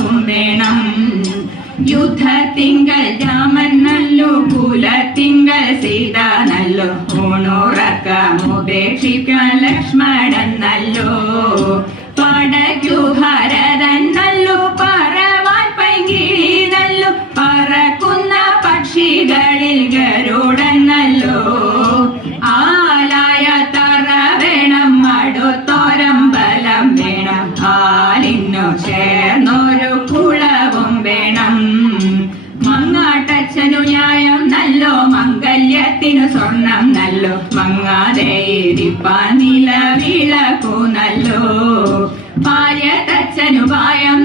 കുലവും വേണം. യുദ്ധത്തിങ്കൽ രാമൻ നല്ലു, കുലത്തിങ്കൽ സീത നല്ലു, ഊണുറക്കമുപേക്ഷിക്കാൻ ലക്ഷ്മണൻ നല്ലോ. പടയ്ക്കു ഭരതൻ നല്ലു, പറവാൻ പൈങ്കിളി നല്ലു, പറക്കുന്ന പക്ഷികളിൽ ഗരുഡൻ നല്ലോ. ആലായ തറ വേണം, അടുത്തോരമ്പലം വേണം, ആലിന്നു ചേർന്നൊരു കുളവും വേണം. മങ്ങാട്ടച്ഛനു ന്യായം നല്ലോ, മംഗല്യത്തിനു സ്വർണം നല്ലോ, മങ്ങാതെയിരിപ്പാൻ നിലവിളക്കു നല്ലോ. ഭാര്യത്തച്ഛനു ഭയം